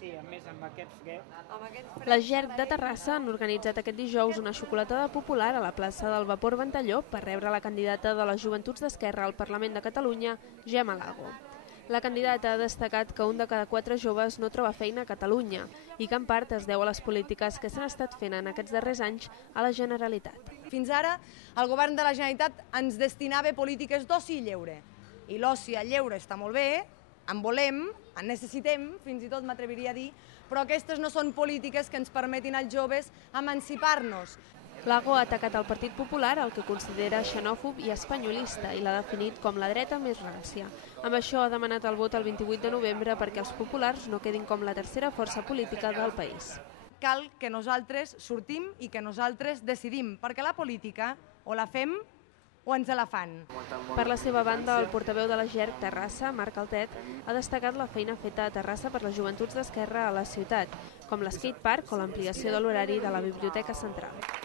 Sí, a més amb aquest fred. La GERC de Terrassa han organitzat aquest dijous una xocolatada popular a la plaça del Vapor Ventalló per rebre la candidata de les Joventuts d'Esquerra al Parlament de Catalunya, Gemma Lago. La candidata ha destacat que un de cada 4 joves no troba feina a Catalunya i que en part es deu a les polítiques que s'han estat fent en aquests darrers anys a la Generalitat. Fins ara, el govern de la Generalitat ens destinava polítiques d'oci i lleure. I l'oci i el lleure està molt bé, en volem, en necessitem, fins i tot m'atreviria a dir, però aquestes no són polítiques que ens permetin als joves emancipar-nos. Lago ha atacat el Partit Popular, el que considera xenòfob i espanyolista, i l'ha definit com la dreta més rància. Amb això ha demanat el vot el 28 de novembre perquè els populars no quedin com la tercera força política del país. Cal que nosaltres sortim i que nosaltres decidim, perquè la política o la fem o ens la fan. Per la seva banda, el portaveu de la GERC Terrassa, Marc Altet, ha destacat la feina feta a Terrassa per les Joventuts d'Esquerra a la ciutat, com l'skatepark o l'ampliació de l'horari de la Biblioteca Central.